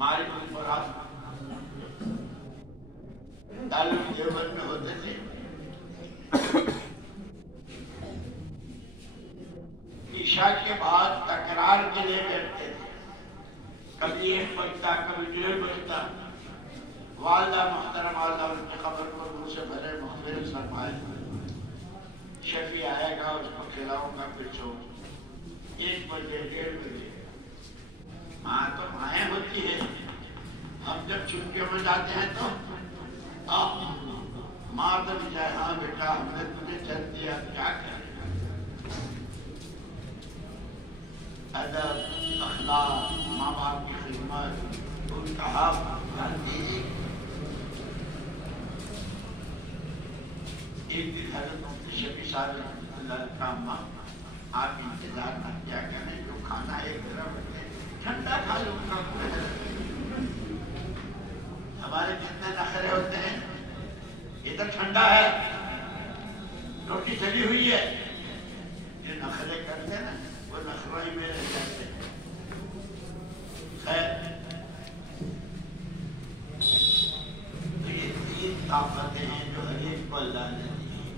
معرف الفرات دارالعلوم دیوبند میں ہوتے تھے. عشاء کے بعد تکرار کے لیے بیٹھتے تھے. کبھی 1 بجتا کبھی 1:30 بجتا. والدہ محترم والدہ ان کی قبر کو نور سے بھرے مغفرت فرمائے. شفیع آئے گا اس کو کھلاؤں گا پھر سو. 1 بجے 1:30 بجے ماں تو مائیں ہوتی ہے. ہم جب چھٹیوں میں جاتے ہیں تو ماں تو نہیں جائے ہاں بیٹا ہم نے تجھے چل دیا کیا کرے. ادب اخلاق ماں باپ کی خدمت ان کا حق. ایک دن حضرت مفتی شفیع صاحب رحمۃ اللہ کا ماں آپ انتظار نہ کیا کریں جو کھانا ایک طرف ٹھنڈا کھا لوں گا. ہمارے کتنے نخرے ہوتے ہیں. ادھر ٹھنڈا ہے روٹی چلی ہوئی ہے. یہ نخرے کرتے ہیں نا وہ نخرہ ہی میں رہ جاتے ہیں. خیر یہ 3 طاقتیں ہیں جو ہر ایک کو اللہ نے دی ہیں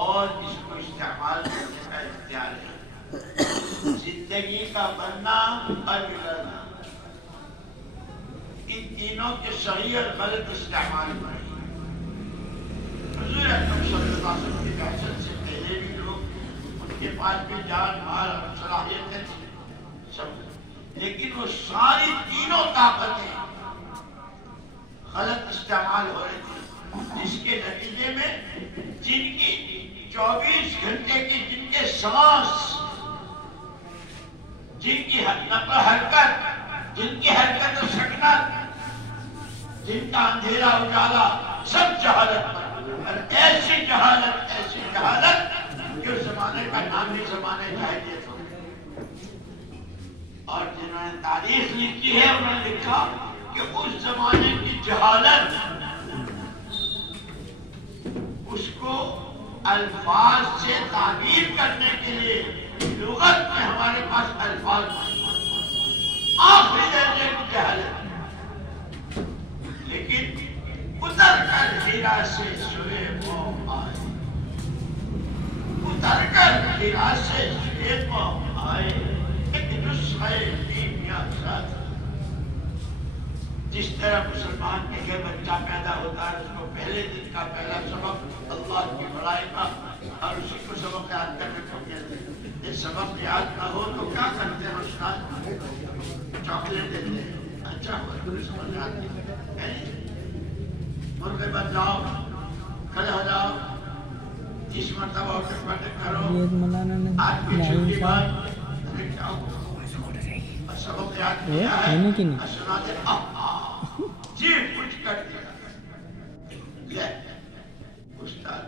اور اس کو استعمال کرنے کا اختیار ہے. زندگی کا بننا اور بگڑنا ان تینوں کے صحیح اور غلط استعمال پر ہی. حضور اکرم صلی اللہ علیہ وسلم کی بعثت سے پہلے بھی لوگ ان کے پاس بھی جان مال اور صلاحیتیں تھیں سب، لیکن وہ ساری تینوں طاقتیں غلط استعمال ہو رہی تھی، جس کے نتیجے میں جن کی 24 گھنٹے کی جن کے سانس، جن کی نقل و حرکت، جن کی حرکت و سکنت، جن کا اندھیرا اجالا سب جہالت پر. اور ایسی جہالت جو زمانے کا نام ہی زمانے جاہلیت ہو. اور جنہوں نے تاریخ لکھی ہے انہوں نے لکھا کہ اس زمانے کی جہالت اس کو الفاظ سے تعبیر کرنے کے لیے لغت میں ہمارے پاس الفاظ آخری درجے کی جہالت. لیکن اتر کر ہیرا سے سوئے پاؤں آئے، اتر کر ہیرا سے سوئے پاؤں آئے ایک نسخہ کیمیا ساتھ. جس طرح مسلمان کے گھر بچہ پیدا ہوتا ہے اس کو پہلے دن کا پہلا سبق اللہ کی بڑائی کا اور اسی کو سبق یاد کرنے کو کہتے ہیں. یہ سبق یاد نہ ہو تو کیا کرتے ہیں استاد؟ چاکلیٹ دیتے ہیں. اچھا سمجھ آتی ہے. مرغے بن جاؤ، کھڑے ہو جاؤ، 30 مرتبہ اٹھ بیٹھے کرو. آج کی چھٹی بعد کیا ہو سبق یاد کیا ہے سناتے جی کچھ کر دیا. لے استاد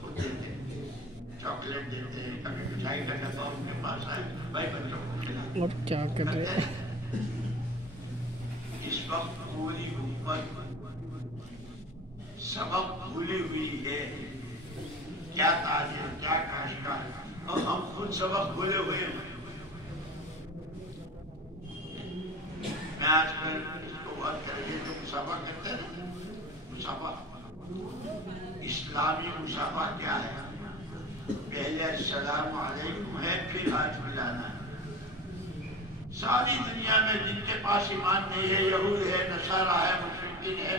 خود دیتے چاکلیٹ دیتے ہیں، کبھی مٹھائی کا ڈبہ ان کے پاس آئے بھائی بچوں کو کھلا. اور کیا کر رہے ہیں اس وقت پوری امت سبق بھولی ہوئی ہے. کیا تاجر کیا کاشتکار اور ہم خود سبق بھولے ہوئے ہیں. میں آج کل اس کو بات کریں گے جو مسافہ کرتے ہیں. مسافہ اسلامی مسافہ کیا ہے؟ پہلے السلام علیکم ہے پھر آج ملانا ہے. ساری دنیا میں جن کے پاس ایمان نہیں ہے، یہود ہے، نصارہ ہے، مشرکین ہے،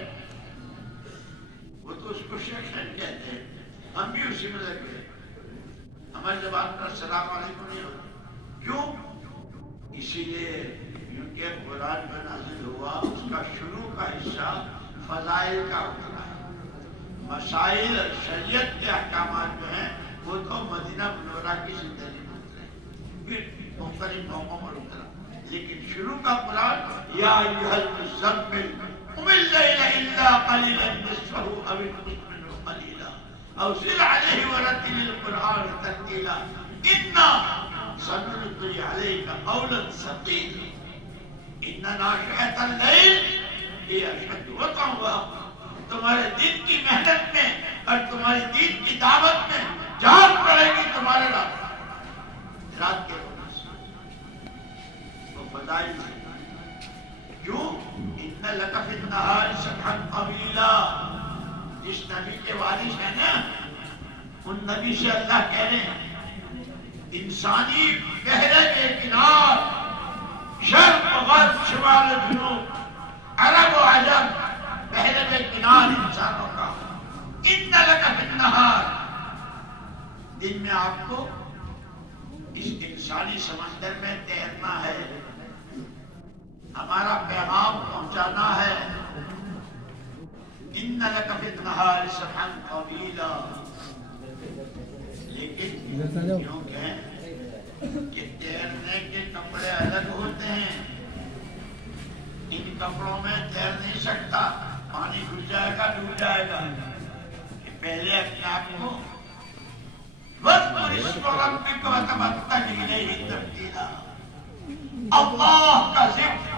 وہ تو اس کو شیخین کہتے ہیں. ہم بھی اسی میں لگ گئے. ہماری زبان پر السلام علیکم نہیں ہوتا. کیوں؟ اسی لیے کیونکہ قرآن میں نازل ہوا اس کا شروع کا حصہ فضائل کا اترا ہے. مسائل اور شریعت کے احکامات جو ہیں وہ تو مدینہ منورہ کی زندگی میں اترے، پھر مختلف موقعوں پر اترا. لیکن شروع کا قرآن یا ایھا المزمل قم اللیل الا قلیلا نصفہ او انقص منہ قلیلا او زد علیہ ورتل القرآن ترتیلا انا سنلقی علیک قولا ثقیلا ان ناشئۃ اللیل ہی اشد وطئا وأقوم. تمہارے دن کی محنت میں اور تمہاری دین کی دعوت میں جان پڑے گی تمہارے رات کے وہ فضائل سے. کیوں؟ ان لک فی النہار سبحا طویلا، جس نبی کے وارث ہیں نا ان نبی سے اللہ کہہ رہے ہیں انسانی بحر کے کنار، شرق غرب شمال جنوب عرب و عجم، بحر کے کنار انسانوں کا، ان لک فی النہار، دن میں آپ کو اس انسانی سمندر میں تیرنا ہے، ہمارا پیغام پہنچانا ہے۔ ان لک فی النہار سبحا طویلا، لیکن کیوں کہیں کہ تیرنے کے کپڑے الگ ہوتے ہیں، ان کپڑوں میں تیر نہیں سکتا، پانی گھس جائے گا ڈوب جائے گا۔ پہلے اپنے آپ کو وَاذْكُرِ اسْمَ رَبِّكَ وَتَبَتَّلْ إِلَيْهِ تَبْتِيلًا، اللہ کا ذکر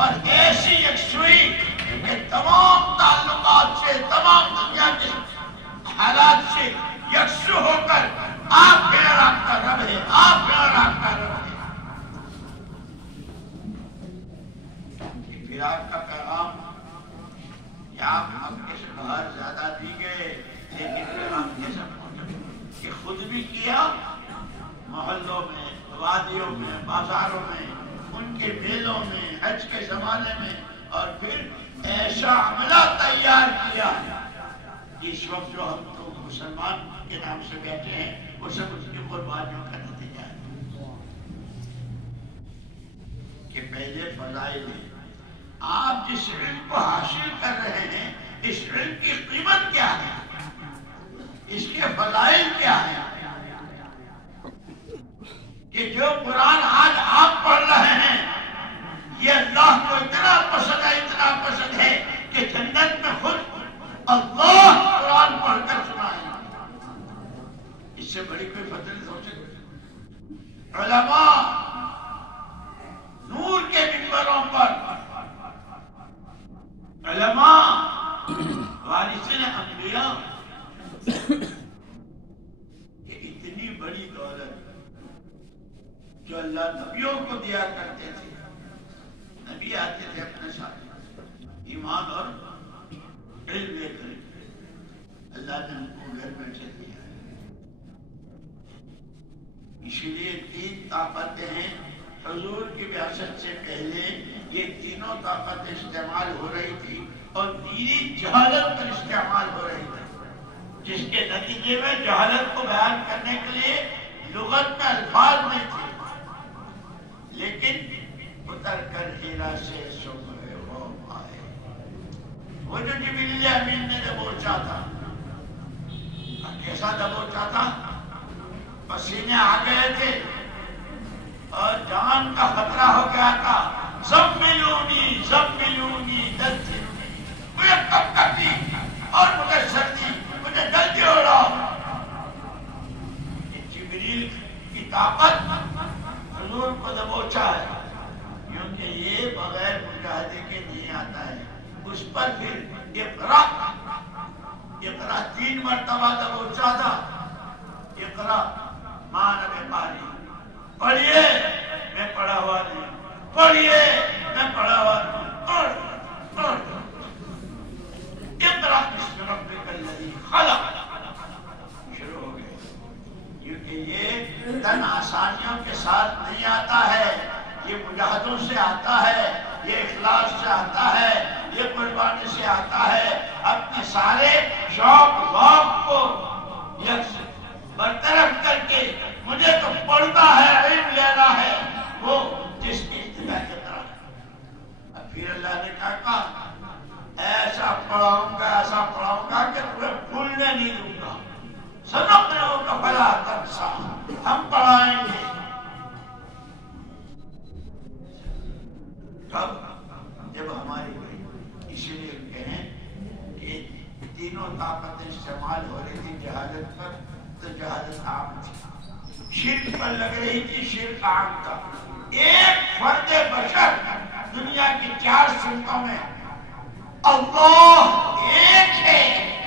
اور ایسی یکسوئی کہ تمام تعلقات سے، تمام دنیا کے حالات سے یکسو ہو کر آپ میرا آپ کا رب ہے، آپ میرا آپ کا رب ہے۔ پھر آپ کا پیغام یا آپ مکے سے باہر زیادہ دی گئے، لیکن پیغام کیسا پہنچا کہ خود بھی کیا، محلوں میں، وادیوں میں، بازاروں میں، ان کے میلوں میں، حج کے زمانے میں، اور پھر ایسا عملہ تیار کیا اس وقت جو ہم تو مسلمان کے نام سے بیٹھے ہیں وہ سب اس کی قربانیوں کا نتیجہ ہے کہ پہلے فضائل ہیں۔ آپ جس علم کو حاصل کر رہے ہیں اس علم کی قیمت کیا ہے، اس کے فضائل کیا ہے کہ جو قرآن آج آپ پڑھ رہے ہیں یہ اللہ کو اتنا پسند ہے، اتنا پسند ہے کہ جنت میں خود اللہ قرآن پڑھ کر سنائے، اس سے بڑی کوئی فضیلت ہو سکتی؟ علماء نور کے منبروں پر، علماء وارثین انبیاء، کہ اتنی بڑی دولت جو اللہ نبیوں کو دیا کرتے تھے، نبی آتے تھے اپنے ساتھ ایمان اور علم لے کر، اللہ نے ان کو گھر بیٹھے دیا ہے۔ اسی لیے تین طاقتیں ہیں، حضور کی بعثت سے پہلے یہ تینوں طاقتیں استعمال ہو رہی تھی اور دینی جہالت پر استعمال ہو رہی تھی، جس کے نتیجے میں جہالت کو بیان کرنے کے لیے لغت میں الفاظ نہیں تھے، لیکن اتر کر ہیرا سے صبح خوف آئے، وہ جو جبریل امین نے دبوچا تھا، کیسا دبوچا تھا؟ پسینے آ گئے تھے اور جان کا خطرہ ہو گیا تھا، زملونی زملونی دلچنی، مجھے کب کرتی اور مجھے سردی، مجھے جلدی ہو رہا۔ جبریل کی طاقت حضور کو دبوچا ہے، کیونکہ یہ بغیر مجاہدے کے نہیں آتا ہے، اس پر پھر اقرا 3 مرتبہ دبوچا تھا، اقرا مان میں پاری، پڑھئے میں پڑھا ہوا نہیں، پڑھئے میں پڑھا ہوا نہیں، پڑھ اقرا بسم ربک الذی خلق، شروع ہو گئے، کیونکہ یہ تن آسانیوں کے ساتھ نہیں آتا ہے، یہ مجاہدوں سے آتا ہے، یہ اخلاص سے آتا ہے، یہ قربانی سے آتا ہے، اپنے سارے شوق ذوق کو برطرف کر کے مجھے تو پڑھنا ہے، علم لینا ہے، وہ جس کی ابتدا کی طرح۔ اب پھر اللہ نے کہا ایسا پڑھاؤں گا کہ تمہیں بھولنے نہیں دوں گا، سنقرئک فلا تنسى، ہم پڑھائیں گے۔ جب ہماری ہوئی، اسی لیے کہیں کہ تینوں طاقتیں استعمال ہو رہی تھی جہالت پر، تو جہالت عام تھی، شرک پر لگ رہی تھی، شرک عام تھا۔ ایک فرد بشر دنیا کی 4 سمتوں میں اللہ ایک ہے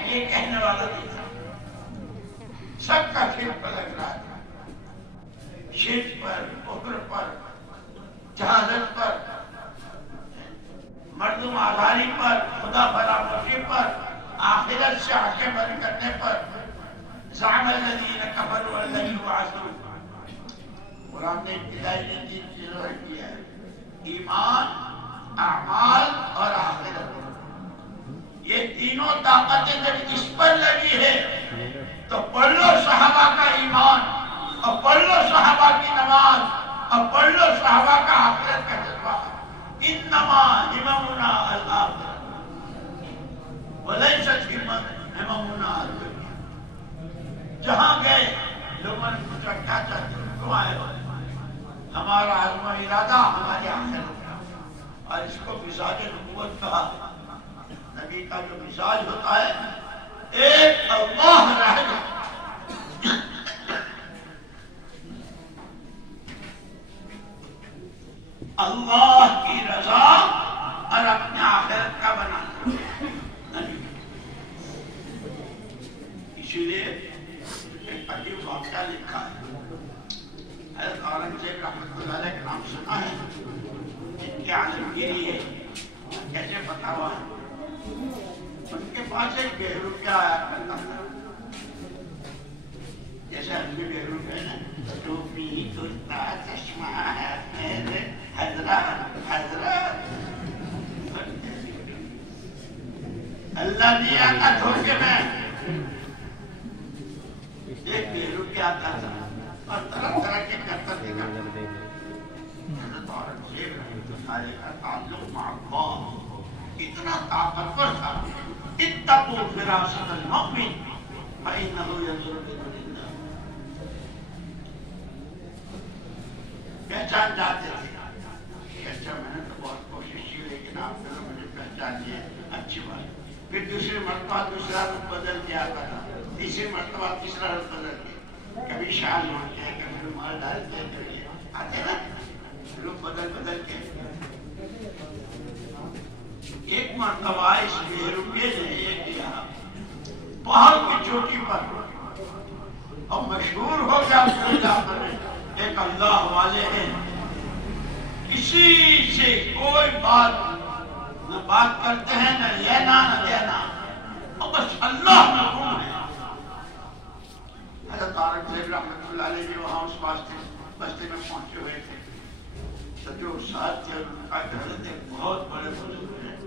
یہ کہنے والا نہیں تھا، سب کا شرک پر لگ رہا تھا، شرک پر، کفر پر، جہالت پر، آخرت سے آنکھیں بند کرنے پر زعم الذین کفروا ان لن یبعثوا. قرآن نے ابتدائی نے 3 چیزوں پر کیا ہے: ایمان، اعمال اور آخرت. یہ تینوں طاقتیں جب اس پر لگی ہے تو پڑھ لو صحابہ کا ایمان، اور پڑھ لو صحابہ کی نماز، اور پڑھ لو صحابہ کا آخرت کا جذبہ. انما ہممنا الآخرہ ولیست ہممنا الدنیا. جہاں گئے لوگوں نے پوچھا کیا چاہتے ہو، کیوں آئے ہو؟ ہمارا عزم و ارادہ ہماری آخرت کا. اور اس کو مزاج نبوت کہا. نبی کا جو مزاج ہوتا ہے، ایک اللہ رہ گا، اللہ کی رضا اور اپنے آخرت کا بنانا. اسی لیے ایک عجیب واقعہ لکھا ہے. حضرت اورنگزیب رحمۃ اللہ علیہ کا نام سنا ہے؟ جن کے عالمگیری ہے کیسے پتا ہوا ہے؟ ان کے پاس ایک بہروپیہ آیا کرتا تھا، جیسے ہم بھی بہروپیہ نا، ٹوپی کرتا چشمہ ہے میرے حضرت حضرت. اللہ دیا کا دھوکے میں ایک بہروپیہ آتا تھا اور طرح طرح کے کرتب دکھاتا. حضرت اورنگزیب رحمۃ اللہ علیہ کا تعلق مع اللہ اتنا طاقتور تھا. اتقوا فراست المؤمن فإنه ينظر بنور الله. پہچان جاتے تھے کہ اچھا میں نے تو بہت کوشش کی لیکن آپ نے مجھے پہچان لیا، اچھی بات. پھر دوسری مرتبہ دوسرا رخ بدل کے آتا تھا، تیسری مرتبہ تیسرا رخ بدل کے، کبھی شال مانتے ہیں، کبھی رومال ڈالتے ہیں، کبھی آتے نا رخ بدل بدل کے. ایک مرتبہ اس بہروپیے نے یہ کیا، پہاڑ کی چوٹی پر، اور مشہور ہو گیا پورے علاقے میں ایک اللہ والے ہیں، کسی سے کوئی بات نہ بات کرتے ہیں، نہ لینا نہ دینا، اور بس اللہ محکوم ہے. حضرت اورنگزیب رحمۃ اللہ علیہ بھی وہاں اس بستی میں پہنچے ہوئے تھے. تو جو ساتھ تھے ان کا حضرت ایک بہت بڑے بزرگ ہیں،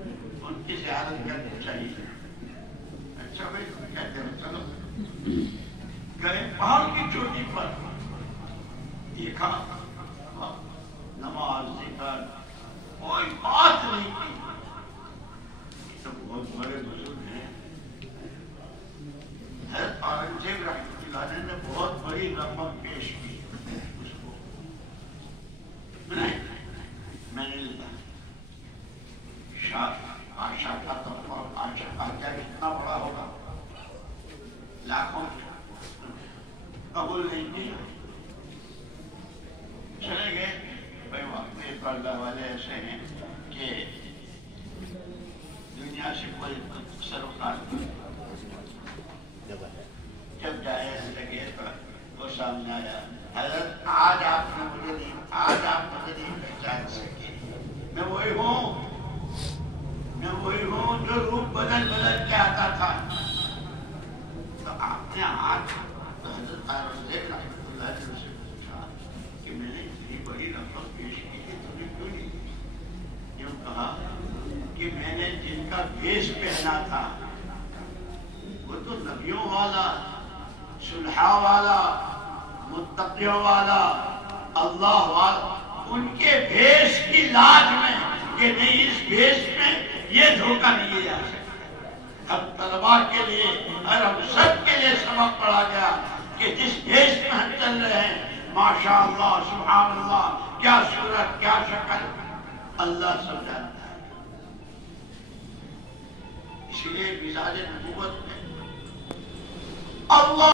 ان کی زیارت کرنی چاہیے. اچھا بھائی کہتے ہیں چلو. گئے پہاڑ کی چوٹی پر، دیکھا نماز ذکر کوئی بات نہیں کی. تو بہت بڑے بزرگ ہیں. حضرت اورنگزیب رحمۃ اللہ علیہ نے بہت بڑی رقم پیش کی اس کو. میں نے لکھا بادشاہ کا تحفہ، بادشاہ کا کیا کتنا بڑا ہوگا، لاکھوں قبول نہیں کیا. چلے گئے بھائی. وقت اللہ والے ایسے ہیں کہ دنیا سے کوئی سروکار جب جائے لگے تو وہ سامنے آیا، حضرت آج آپ نے مجھے نہیں پہچان سکے. میں وہی ہوں جو روپ بدل کے آتا تھا. تو آپ نے آج حضرت اورنگزیب رحمۃ اللہ علیہ سے پوچھا کہ میں نے اتنی بڑی رقم پیش کی تھی، تم نے کیوں نہیں دی؟ یوں کہا کہ میں نے جن کا بھیس پہنا تھا وہ تو نبیوں والا، صلحاء والا، متقیوں والا، اللہ والا، ان کے بھیس کی لاج میں کہ نہیں اس بھیس میں یہ دھوکہ نہیں جا سکتا. اب طلباء کے لیے اور ہم سب کے لیے سبق پڑھا گیا کہ جس بھیس میں ہم چل رہے ہیں، ماشاء اللہ سبحان اللہ، کیا صورت کیا شکل، اللہ سب جانتا ہے. اس لیے مزاج نبوت میں اللہ